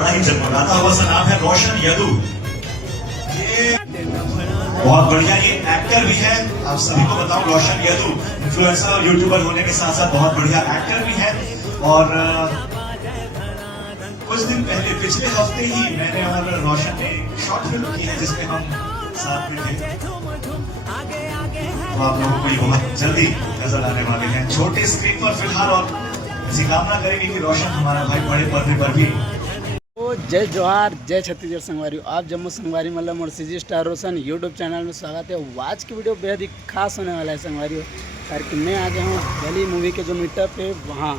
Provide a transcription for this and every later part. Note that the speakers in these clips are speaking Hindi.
बड़ा ही जगमगाता हुआ सा नाम है रोशन यदू। ये बहुत बढ़िया, ये एक्टर भी है। आप सभी को बताऊं, रोशन यदू इन्फ्लुएंसर और यूट्यूबर होने के साथ साथ बहुत बढ़िया एक्टर भी है। और कुछ दिन पहले, पिछले हफ्ते ही मैंने और रोशन ने शॉर्ट फिल्म की है जिसमें हम साथ में थे। तो आप लोगों को ये बहुत जल्दी नजर आने वाले हैं छोटे स्क्रीन पर फिलहाल। और ऐसी कामना करेंगे कि रोशन हमारा भाई बड़े पर्दे पर भी। जय जोहार, जय छत्तीसगढ़ संगवारी। आप जम्मू संगवारी मतलब और सीजी स्टार रोशन यूट्यूब चैनल में स्वागत है। आज की वीडियो बेहद ही खास होने वाला है संगवारी, कारण मैं आ गया हूँ भली मूवी के जो मीटअप है वहाँ।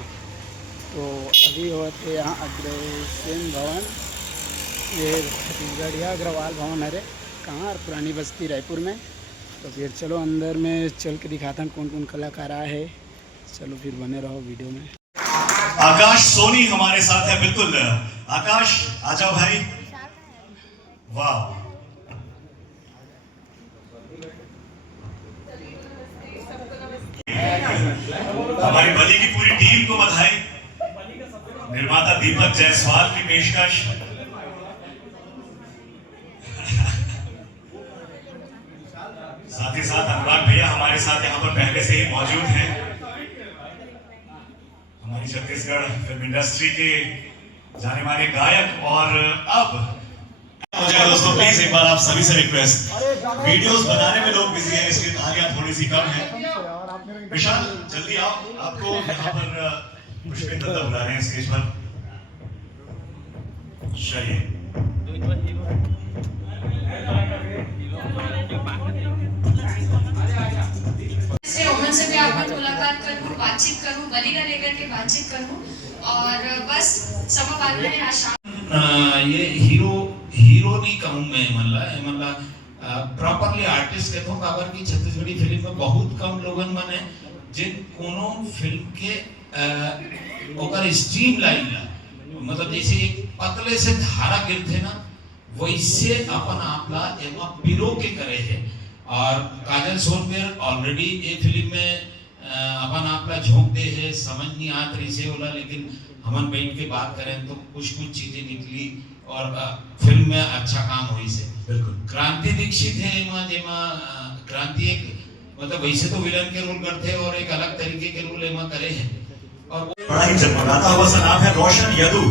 तो अभी होते यहाँ अग्रसेन भवन, ये छत्तीसगढ़ अग्रवाल भवन है कहाँ, पुरानी बस्ती रायपुर में। तो फिर चलो अंदर में चल के दिखाता हूँ कौन कौन कलाकार आए हैं। चलो फिर बने रहो वीडियो में। आकाश सोनी हमारे साथ है, बिल्कुल। आकाश आ जाओ भाई। वाह, हमारी बली की पूरी टीम को बधाई। निर्माता दीपक जायसवाल की पेशकश। साथ ही साथ अनुराग भैया हमारे साथ यहाँ पर पहले से ही मौजूद हैं। हमारी छत्तीसगढ़ फिल्म इंडस्ट्री के जाने माने गायक। और अब दोस्तों प्लीज एक बार आप सभी से रिक्वेस्ट, वीडियोस बनाने में लोग बिजी हैं इसलिए तालियां थोड़ी सी कम है। विशाल जल्दी आओ, आपको यहाँ पर पुष्पेंद्र दत्ता बुला रहे हैं स्टेज पर। चलिए, रोहन से भी आपको मुलाकात करूं, बातचीत करूं, बली का लेकर के बातचीत करूं। और बस समय बाद में आशा ये हीरो नहीं कहूँ मैं, मतलब प्रॉपरली आर्टिस्ट कहूँ। काबर की छत्तीसगढ़ी फिल्म में बहुत कम लोगन बने जिन कोनो फिल्म के ओकर स्ट्रीम लाइन ला, मतलब जैसे एक पतले से धारा गिरते ना वैसे अपन आपला एमा पिरो के करे है। और काजल सोनकर ऑलरेडी ये फिल्म में अपन आपला झोंक दे है, समझ नहीं आत रही से होला, लेकिन हमन बैठ के बात करें तो कुछ चीजें निकली और फिल्म में अच्छा काम हुई से। बिल्कुल क्रांति दीक्षित है एमा, जेमा क्रांति एक मतलब वैसे तो विलन के रोल करते और एक अलग तरीके के रोल एमा करे हैं। और बड़ा ही जगमगाता हुआ सा नाम है रोशन यदू।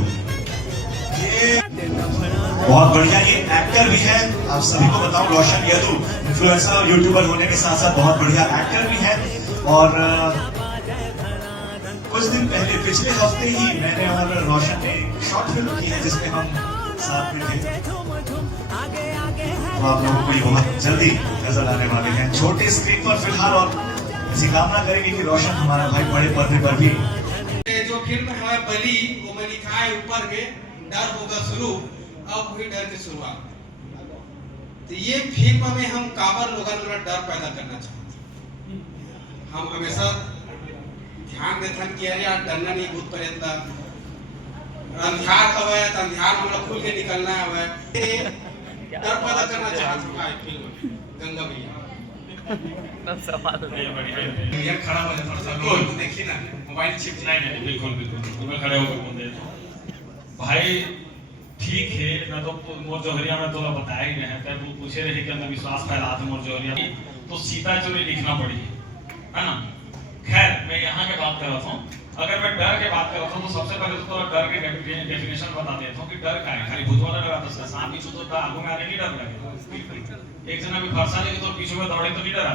ये बहुत बढ़िया, ये एक्टर भी है। आप सभी को बताऊं, रोशन यदू इन्फ्लुएंसर और यूट्यूबर होने के साथ साथ बहुत बढ़िया एक्टर भी है। और कुछ दिन पहले, पिछले हफ्ते ही मैंने और रोशन ने शॉर्ट फिल्म की है जिसमें हम साथ में थे। तो आप लोगों को ये बहुत जल्दी नजर आने वाले हैं छोटे स्क्रीन पर फिलहाल। और ऐसी कामना करेंगे कि रोशन हमारा भाई बड़े पर्दे पर भी। जो फिल्म है बली, वो में लिखा है ऊपर में डर होगा शुरू, अब हुई डर की शुरुआत। तो ये फिल्म में हम काबर लोगों में डर पैदा करना चाहते हैं। हम हमेशा ध्यान देते कि अरे यार डरना नहीं, भूत प्रेत अंधियार हवे तो अंधियार हम लोग खुल के निकलना है, डर पैदा करना चाहते हैं फिल्म में। गंगा भैया ये खड़ा हो थोड़ा सा देखिए ना, मोबाइल चिप नहीं। बिल्कुल मैं खड़े होकर बोल देता भाई। ठीक है ना, तो मोर जोहरिया में तो बताया ही नहीं है, वो पूछे रहे कि अंधविश्वास फैला थे मोर जोहरिया तो सीता चोरी लिखना पड़ी है ना। खैर मैं यहाँ के बात कर रहा हूँ। अगर मैं डर के बात कर रहा हूँ तो सबसे पहले तो डर के डेफिनेशन बता देता हूँ कि डर का है। खाली भूत वाला डर आता है, सांप बिच्छू तो आगू में आने नहीं डर लगे। एक जना भी फरसा लेके तो पीछे में दौड़े तो नहीं डरा।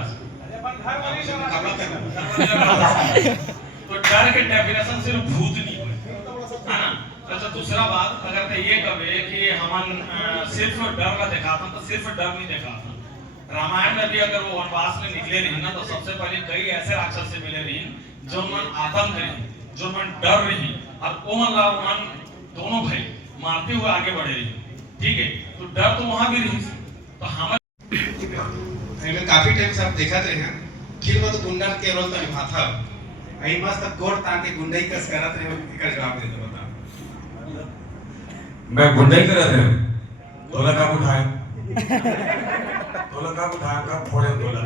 तो डर के डेफिनेशन सिर्फ भूत नहीं है ना। अच्छा दूसरा बात, अगर मैं ये कहे कि हमन सिर्फ डर का दिखाता तो सिर्फ डर नहीं दिखाता। रामायण में भी अगर वो वनवास में निकले नहीं ना, तो सबसे पहले कई ऐसे राक्षस से मिले नहीं जो मन आतंक रही, जो मन डर रही, और वो मन दोनों भाई मारते हुए आगे बढ़े रही। ठीक है, तो डर तो वहां भी रही। तो हम काफी टाइम से आप देखा रहे हैं फिल्म में तो गुंडा के रोल तो निभाता है। मस्त कोट तान के गुंडाई कस करत रहे, का जवाब दे दो। बता मैं गुंडाई करत रहे, तोला कब उठाए, तोला कब उठाए, कब फोड़े तोला,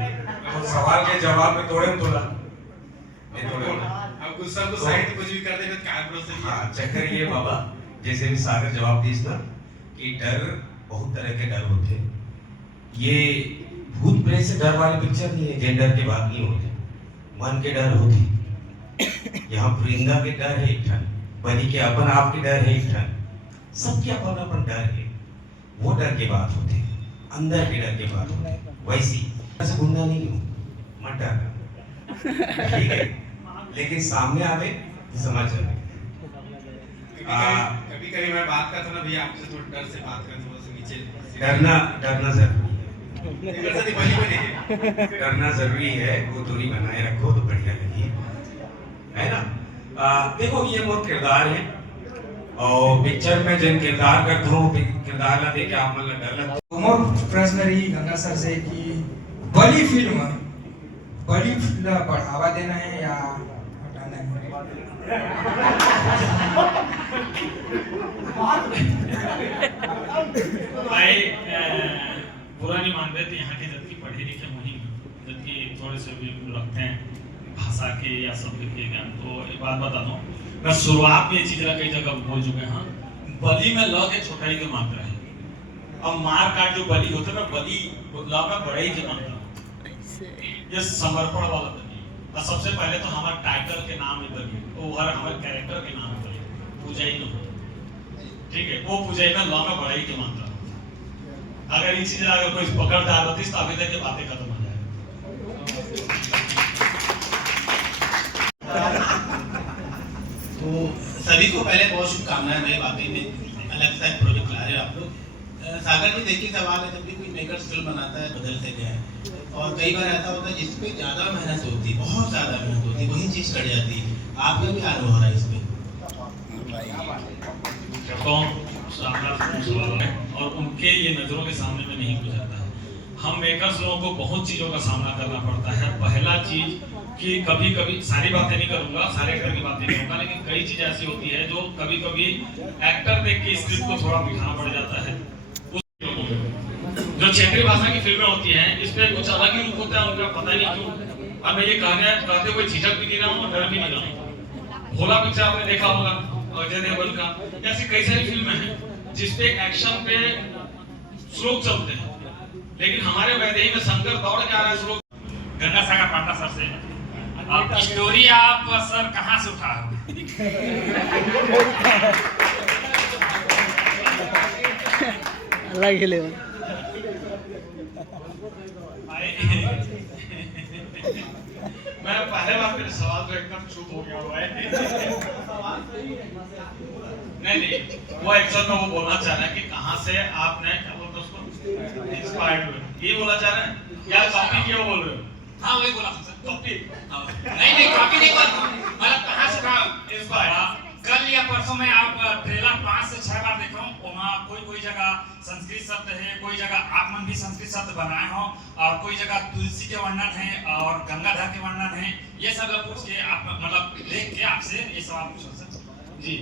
तो सवाल के जवाब में तोड़े तोला नहीं तोड़े। अब गुस्सा को साइड कुछ भी कर देगा क्या प्रोसेस। हां चक्कर ये बाबा जैसे भी सागर जवाब दीस ना कि डर बहुत तरह के डर होते हैं। ये भूत प्रेत से डर वाली पिक्चर नहीं है, जेंडर के बात नहीं होते, मन के डर होती। यहाँ परिंदा के डर है एक ठन, बनी के अपन आप के डर है एक ठन, सबके अपन अपन डर है, वो डर की बात होती है, अंदर के डर की बात होती है। वैसी ऐसे गुंडा नहीं हूँ, मत डरना, ठीक है, लेकिन सामने आवे समझ आवे। कभी कभी मैं बात करता ना भैया आपसे थोड़ा डर से बात करता, थोड़ा सा नीचे डरना जरूरी है, डरना जरूरी है, वो दूरी बनाए रखो तो बढ़िया लगी, है ना। देखो ये मोर किरदार है और पिक्चर में जिन किरदार करता हूँ किरदार ला देख के आप मतलब डर लगता है। मोर प्रश्न रही गंगा सर से कि बड़ी फिल्म बढ़ावा देना है या हटाना है? भाई बुरा नहीं मानते थे यहाँ के जबकि पढ़े लिखे मुहिम जबकि थोड़े से भी रखते हैं भाषा के या शब्द के ज्ञान। तो एक बात बता दूं, मैं शुरुआत में ये चीज कई जगह बोल चुके हैं। बलि में ल के छोटाई के मात्रा है, अब मार काट जो बलि होता है ना, बलि ल में बड़ाई के मात्रा ये समर्पण वाला बलि। और सबसे पहले तो हमारे टाइटल के नाम है बलि, तो हर हमारे कैरेक्टर के नाम है बलि, पूजाई न हो, ठीक है, वो पूजाई में ल में बड़ाई के मात्रा। अगर ये चीज अगर कोई पकड़ डाल होती तो अभी तक ये बातें खत्म हो जाए। तो सभी को पहले बहुत शुभकामनाएं। नए वाकई में अलग सा एक प्रोजेक्ट ला रहे हो आप लोग। सागर जी देखिए सवाल है, जब भी कोई मेकर्स फिल्म बनाता है बदलते गया है, और कई बार ऐसा होता है जिसपे ज्यादा मेहनत होती है, बहुत ज्यादा मेहनत होती है, वही चीज कट जाती है। आपका क्या अनुभव हो रहा है इसमें? सवाल है और उनके ये नजरों के सामने में नहीं गुजरता है। हम मेकर्स लोगों को बहुत चीजों का सामना करना पड़ता है। पहला चीज कि कभी कभी सारी बातें नहीं करूंगा, सारे एक्टर की बात नहीं करूंगा, लेकिन कई चीजें ऐसी होती है जो कभी कभी एक्टर देख के स्क्रिप्ट को थोड़ा बिठाना पड़ जाता है। जो क्षेत्रीय भाषा की फिल्में होती हैं इस पे कुछ अलग ही रूप होता है उनका, पता नहीं क्यों। अब मैं ये कहते हुए झिझक भी नहीं रहा हूँ और डर भी नहीं रहा हूँ। भोला पिक्चर आपने देखा होगा अजय देवगन का, ऐसी कई सारी फिल्में हैं जिसपे एक्शन पे श्लोक चलते हैं, लेकिन हमारे वैदेही में शंकर दौड़ के आ रहा है श्लोक। गंगा सागर पाटा सर से आप स्टोरी आप सर कहाँ से उठा अलग ही लेवल। मैं पहले बार मेरे सवाल तो एकदम चुप हो गया हुआ है। नहीं वो एक्चुअल में वो बोलना चाह रहा है कि कहाँ से आपने क्या बोलते उसको इंस्पायर्ड हुए, ये बोलना चाह रहे हैं या कॉपी किया बोल रहे हो? हाँ वही बोला सर, कॉपी नहीं कॉपी नहीं बोल, मतलब कहाँ से था इंस्पायर्ड। कल या परसों में आप ट्रेलर 5 से 6 बार देखा हूँ, वहाँ कोई जगह संस्कृत शब्द है, कोई जगह आप मन भी संस्कृत शब्द बनाए हो, और कोई जगह तुलसी के वर्णन है और गंगाधर के वर्णन है। ये सब पूछ के आप मतलब देख के आपसे ये सवाल पूछो सर जी।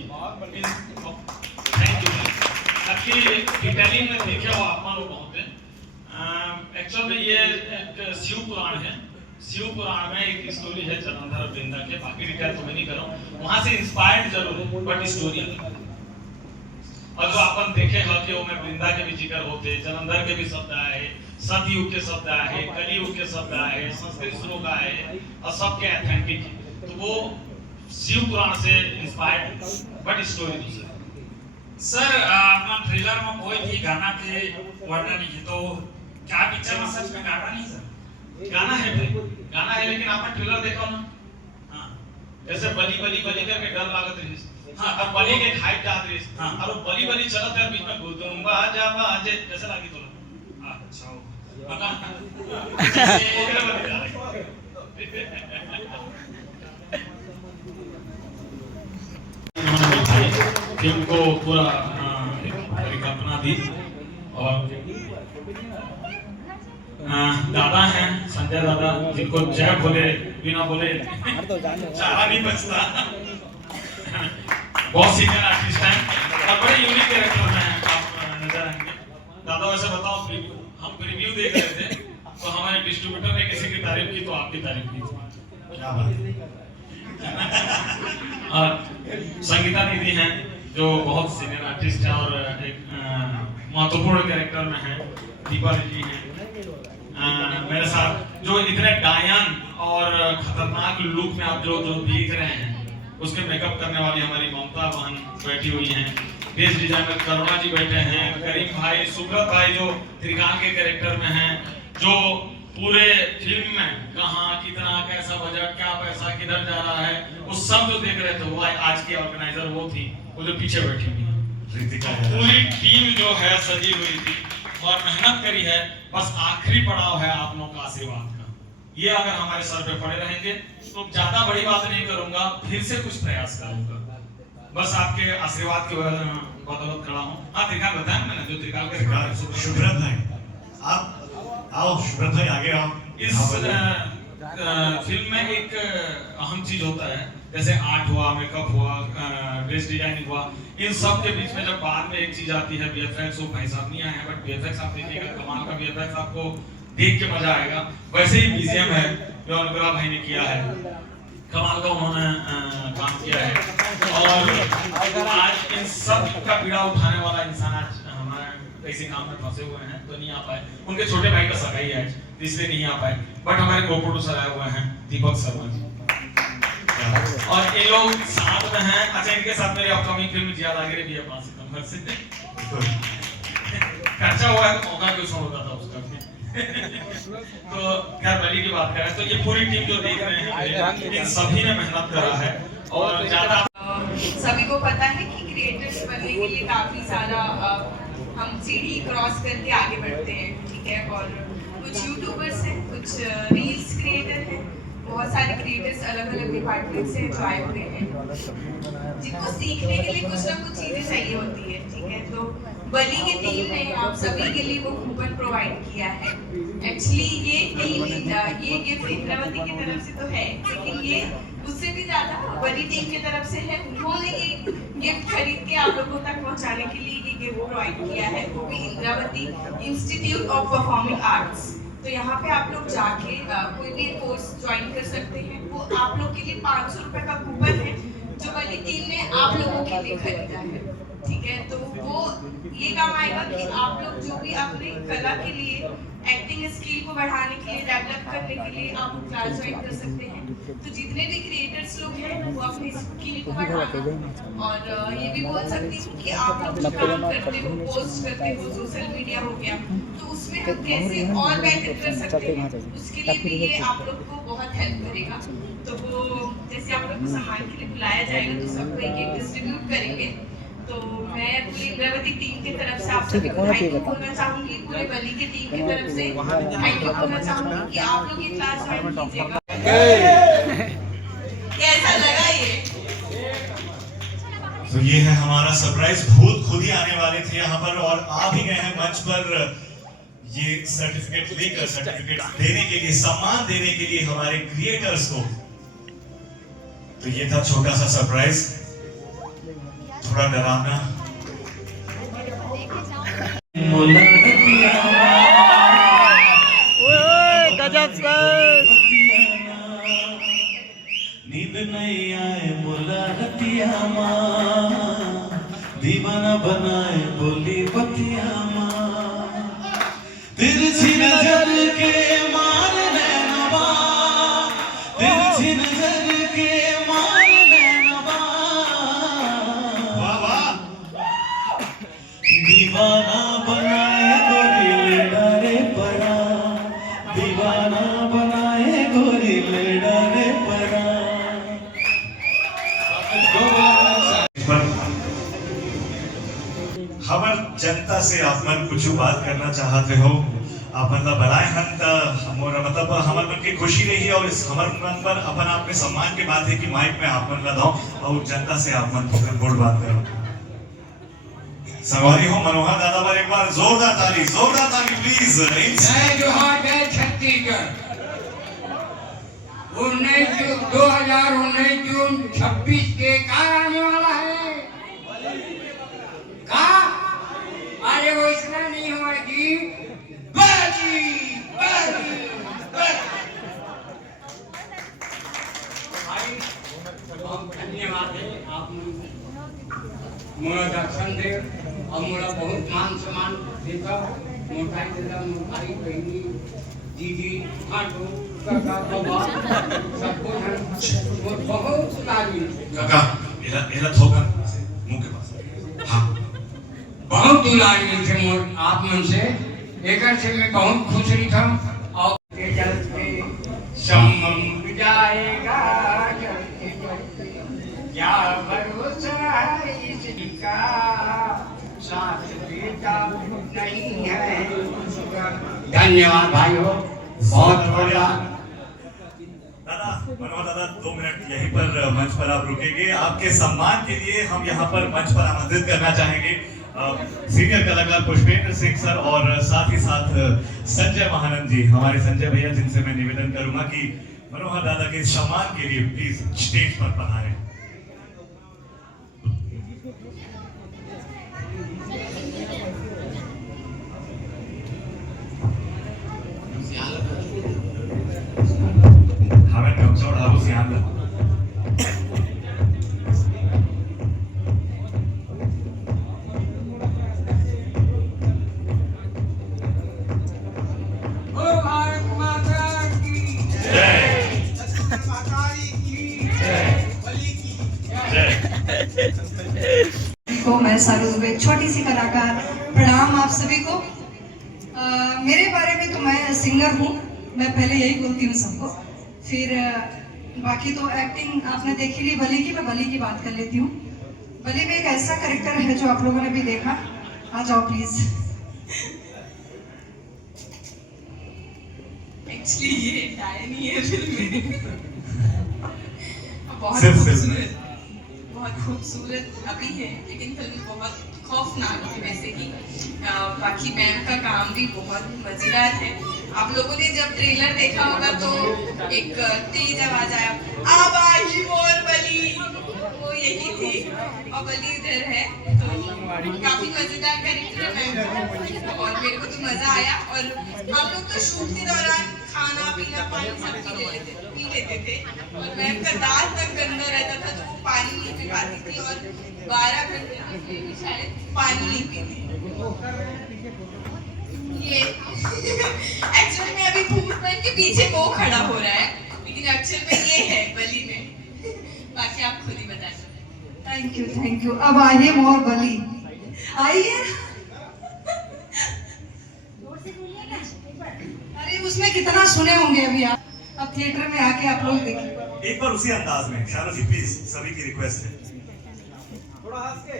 Thank you. ताकि डिटेलिंग में देखे हो आप लोग बहुत है। एक्चुअल में ये शिव पुराण है, शिव पुराण में एक स्टोरी है जलंधर और वृंदा के, बाकी डिटेल तो मैं नहीं कर रहा हूँ, वहां से इंस्पायर्ड जरूर है बट स्टोरी अलग। और जो अपन देखे हैं कि वो में वृंदा के भी जिक्र होते, जलंधर के भी शब्द आए, सतयुग के शब्द आए, कलियुग के शब्द आए, संस्कृत श्लोक आए और सबके ऑथेंटिक है, तो वो शिव पुराण से इंस्पायर्ड बट स्टोरी दूसरी। सर अपना ट्रेलर में कोई भी गाना के वर्णन नहीं है, तो क्या पिक्चर में सच में गाना नहीं सर? गाना है भाई, गाना है, लेकिन आपने ट्रेलर देखा ना, हाँ जैसे बली बली बली करके डर लागत रही, हाँ अब बली के हाइट जात रही, हाँ और बली बली चलत है बीच में गुदुम्बा जावा जे जैसे लागी तो अच्छा हो फिल्म को पूरा परिकल्पना दी, और दादा हैं संजय दादा, जिनको जय बोले बिना बोले चारा नहीं बचता। बहुत सीनियर आर्टिस्ट हैं और बड़े यूनिक कैरेक्टर हैं, आप नजर आएंगे। दादा वैसे बताओ, हम प्रीव्यू देख रहे थे तो हमारे डिस्ट्रीब्यूटर ने किसी की तारीफ की तो आपकी तारीफ की, क्या बात। और संगीता दीदी हैं, जो बहुत सीनियर आर्टिस्ट है और एक महत्वपूर्ण कैरेक्टर में है, दीपा जी हैं मेरे साथ, जो इतने डायन और खतरनाक लुक में आप जो देख रहे हैं, उसके मेकअप करने वाली हमारी ममता बहन बैठी हुई हैं, बेस्ट डिजाइनर करुणा जी बैठे हैं, करीम भाई, सुब्रत भाई जो त्रिकाल के कैरेक्टर में हैं, जो पूरे फिल्म में कहाँ कितना कैसा बजट क्या पैसा किधर जा रहा है उस सब जो देख रहे थे वो आज की ऑर्गेनाइजर वो थी, वो जो पीछे बैठी हुई है। पूरी टीम जो है सजी हुई थी और मेहनत करी है, बस आखिरी पड़ाव है आप लोगों का आशीर्वाद का। ये अगर हमारे सर पे पड़े रहेंगे तो ज्यादा बड़ी बात नहीं करूंगा, फिर से कुछ प्रयास करूंगा, बस आपके आशीर्वाद की बदौलत खड़ा हूँ। हाँ त्रिकाल बताया मैंने, जो त्रिकाल के शुभ्रत भाई आप आओ, शुभ्रत भाई आगे आओ। इस फिल्म में एक अहम चीज होता है, जैसे आर्ट हुआ, मेकअप हुआ, ड्रेस डिजाइनिंग हुआ, इन सब के बीच में जब बाद में एक चीज आती है वीएफएक्स, वो भाई साहब नहीं आए हैं बट वीएफएक्स आप देखिएगा, कमाल का वीएफएक्स, आपको देख के मजा आएगा। वैसे ही बीजीएम है जो अनुग्रह भाई ने किया है, कमाल का उन्होंने काम किया है। और आज इन सब का पीड़ा उठाने वाला इंसान आज हमारे किसी काम में फंसे हुए हैं तो नहीं आ पाए, उनके छोटे भाई का सगाई है इसलिए नहीं आ पाए, बट हमारे को प्रोड्यूसर आए हुए हैं दीपक शर्मा जी, और ये लोग साथ में हैं। अच्छा, इनके साथ मेरी अपकमिंग फिल्म जियाद आगे भी है 5 सितंबर से खर्चा हुआ है, मौका क्यों छोड़ता था उसका तो क्या बली की बात करें तो ये पूरी टीम जो देख रहे हैं इन सभी ने मेहनत करा है। और ज्यादा सभी को पता है कि क्रिएटर्स बनने के लिए काफी सारा हम सीढ़ी क्रॉस करके आगे बढ़ते हैं, ठीक है। और कुछ यूट्यूबर्स हैं, कुछ रील्स क्रिएटर हैं, बहुत सारे क्रिएटर्स अलग अलग डिपार्टमेंट से जो आए हुए हैं, जिनको सीखने के लिए कुछ ना कुछ चीजें चाहिए होती है, ठीक है। तो बली की टीम ने आप सभी के लिए वो कूपन प्रोवाइड किया है। एक्चुअली ये टीम, ये गिफ्ट इंद्रावती की तरफ से तो है, लेकिन ये उससे भी ज्यादा बली टीम की तरफ से है। उन्होंने ये गिफ्ट खरीद के आप लोगों तक पहुंचाने के लिए ये गिफ्ट प्रोवाइड किया है, वो भी Indravati institute of performing arts. तो यहाँ पे आप लोग जाके कोई भी कोर्स ज्वाइन कर सकते हैं। वो आप लोग के लिए 500 रुपए का कूपन है जो बली टीम ने आप लोगों के लिए खरीदा है, ठीक है। तो वो ये काम आएगा कि आप लोग जो भी अपनी कला के लिए, एक्टिंग स्किल को बढ़ाने के लिए, डेवलप करने के लिए आप क्लास ज्वाइन कर सकते हैं। तो जितने भी क्रिएटर्स लोग हैं वो अपनी स्किल को बढ़ाना, और ये भी बोल सकती हूँ कि आप लोग जो काम करते हो, पोस्ट करते हो, सोशल मीडिया हो गया, तो उसमें हम कैसे और बेहतर कर सकते हैं, उसके लिए भी ये आप लोग को बहुत हेल्प करेगा। तो वो जैसे आप लोग को सम्मान के लिए बुलाया जाएगा तो सबको एक डिस्ट्रीब्यूट करेंगे। तो मैं पूरी इंद्रावती टीम की तरफ से आप सभी को थैंक यू बोलना चाहूंगी, पूरे बली की टीम की तरफ से थैंक यू बोलना चाहूंगी कि आप लोग ये क्लास ज्वाइन कीजिएगा। कैसा लगा ये? तो ये है हमारा सरप्राइज, भूत खुद ही आने वाले थे यहाँ पर और आ भी गए हैं मंच पर ये सर्टिफिकेट लेकर, सर्टिफिकेट देने के लिए, सम्मान देने के लिए हमारे क्रिएटर्स को। तो ये था छोटा सा सरप्राइज, थोड़ा डरावना। नींद नहीं आए बोला रतिया माँ, दीवाना बनाए बोली बतिया माँ, तिरछी नजर के मार नैनवा, तिरछी नजर के मार नैनवा, दीवाना बनाए गोरी ले डारे पड़ा, दीवाना बनाए गोरी ले डारे पड़ा। हमार जनता से आप मन कुछ बात करना चाहते हो, आप मतलब बनाए हन हमारा मतलब हमारे मन की खुशी रही और इस हमारे मन पर अपन आप में सम्मान की बात है कि माइक में आप मन लगाओ और जनता से आप मन पकड़ बोल बात करो। सवारी हो मनोहर दादा पर एक बार जोरदार ताली प्लीज। जय जोहार, जय छत्तीसगढ़। 2019 जून 26 के का आने वाला है का? अरे वो इतना नहीं होगी, धन्यवाद है आप हमारा बहुत मान सम्मान देता मोटाई देता मोटाई बहनी दीदी खाटू काका बाबा सबको धन बहुत तारीफ काका एला थोका मुंह के पास हाँ बहुत दुलारी थे मोर आप मन से एकर से मैं बहुत खुश रही था और के चलते समम जाएगा चलते चलते क्या भरोसा इसका साथ देता नहीं है धन्यवाद भाइयों बहुत बढ़िया दादा मनोहर दादा 2 मिनट यहीं पर मंच पर आप रुकेंगे। आपके सम्मान के लिए हम यहाँ पर मंच पर आमंत्रित करना चाहेंगे सीनियर कलाकार पुष्पेंद्र सिंह सर और साथ ही साथ संजय महानंद जी, हमारे संजय भैया, जिनसे मैं निवेदन करूंगा कि मनोहर दादा के सम्मान के लिए प्लीज स्टेज पर पधारें। हमें गमछा उड़ाओ सियान ला। को मैं सारू दुबे, छोटी सी कलाकार, प्रणाम आप सभी को। मेरे बारे में तो मैं सिंगर हूँ, मैं पहले यही बोलती हूँ सबको, फिर बाकी तो एक्टिंग आपने देखी ली बली की, मैं बली की बात कर लेती हूँ। बली में एक ऐसा कैरेक्टर है जो आप लोगों ने भी देखा, आ जाओ प्लीज। एक्चुअली ये डायनी है फिल्म में। बहुत खूबसूरत अभी है, लेकिन फिल्म बहुत खौफनाक है। वैसे कि बाकी मैम का काम भी बहुत मजेदार है। आप लोगों ने जब ट्रेलर देखा होगा तो एक तेज आवाज आया, आबाही मोर बली, वो यही थी और बली इधर है। तो काफी मजेदार कैरेक्टर है मैम का और मेरे को तो मजा आया। और हम लोग तो शूट के दौरान खाना पीना पानी सब पी लेते थे और मैम का दांत तक गंदा रहता था तो वो पानी नहीं पी पाती थी और 12 घंटे में शायद पानी नहीं पीती। ये एक्चुअल में अभी भूत बन के पीछे वो खड़ा हो रहा है, लेकिन एक्चुअल में ये है बली में। बाकी आप खुद ही बताएं। Thank you. अब आइए मोर बली, आइए। अरे उसमें कितना सुने होंगे अभी आप, अब थिएटर में आके आप लोग देखिए एक बार उसी अंदाज में। शानो जी प्लीज, सभी की रिक्वेस्ट है। थोड़ा हंस के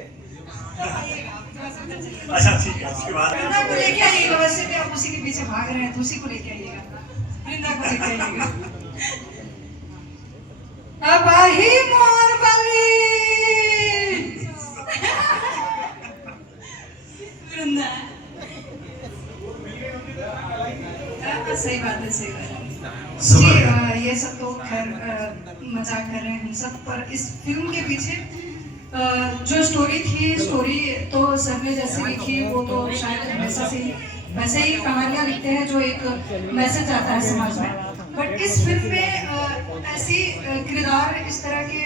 अच्छा ठीक है, उसके बाद वृंदा को लेके आइएगा। वैसे भी आप उसी के पीछे भाग रहे हैं तो उसी को लेके आइएगा, वृंदा को लेके आइएगा। अब आही मोर बली। वृंदा सही बात है, सही बात है जी। ये सब तो खैर मजाक कर रहे हैं हम सब, पर इस फिल्म के पीछे जो स्टोरी थी, स्टोरी तो सर ने जैसे लिखी वो तो शायद हमेशा से ही वैसे ही कहानियां लिखते हैं जो एक मैसेज आता है समाज में। बट इस फिल्म में ऐसी किरदार, इस तरह के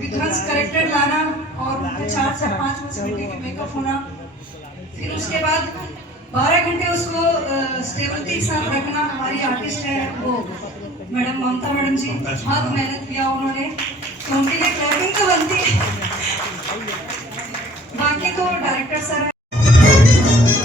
विध्वंस कैरेक्टर लाना और उनके 4 से 5 घंटे के मेकअप होना, फिर उसके बाद 12 घंटे उसको स्टेबिलिटी के साथ रखना। हमारी आर्टिस्ट है वो मैडम ममता मैडम जी, बहुत मेहनत किया उन्होंने, तो उनके लिए क्लैपिंग तो बनती है। बाकी तो डायरेक्टर सर